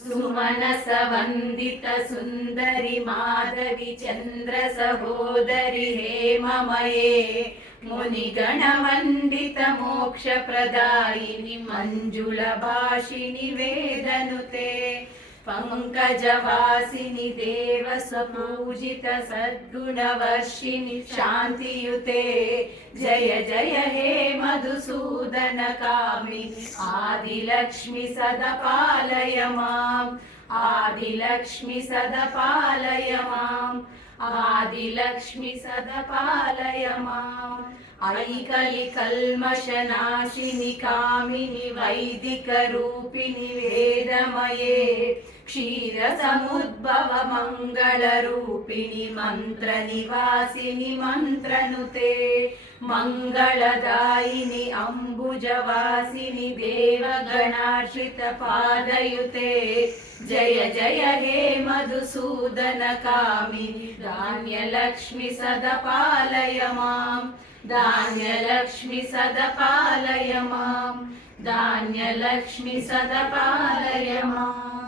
सुमनस वन्दित सुन्दरि माधवि चन्द्र सहोदरि हेममये मुनिगणवन्दित मोक्षप्रदायिनि मञ्जुलभाषिणि वेदनुते पङ्कजवासिनि देवस्वपूजित सद्गुणवर्षिणि शान्तियुते जय जय हे मधुसूदन कामिनि आदिलक्ष्मि सदपालय माम् आदिलक्ष्मि सदपालय माम् आदिलक्ष्मि सदपालय माम् ऐकलिकल्मषनाशिनि कामिनि वैदिकरूपिणि वेदमये क्षीरसमुद्भव मङ्गलरूपिणि मन्त्रनिवासिनि मन्त्रनुते मङ्गलदायिनि अम्बुजवासिनि देवगणार्चितपादयुते जय जय हे मधुसूदन कामिनि धान्यलक्ष्मि सदपालय माम् धान्यलक्ष्मि सदपालय माम् धान्यलक्ष्मि सदपालय माम्।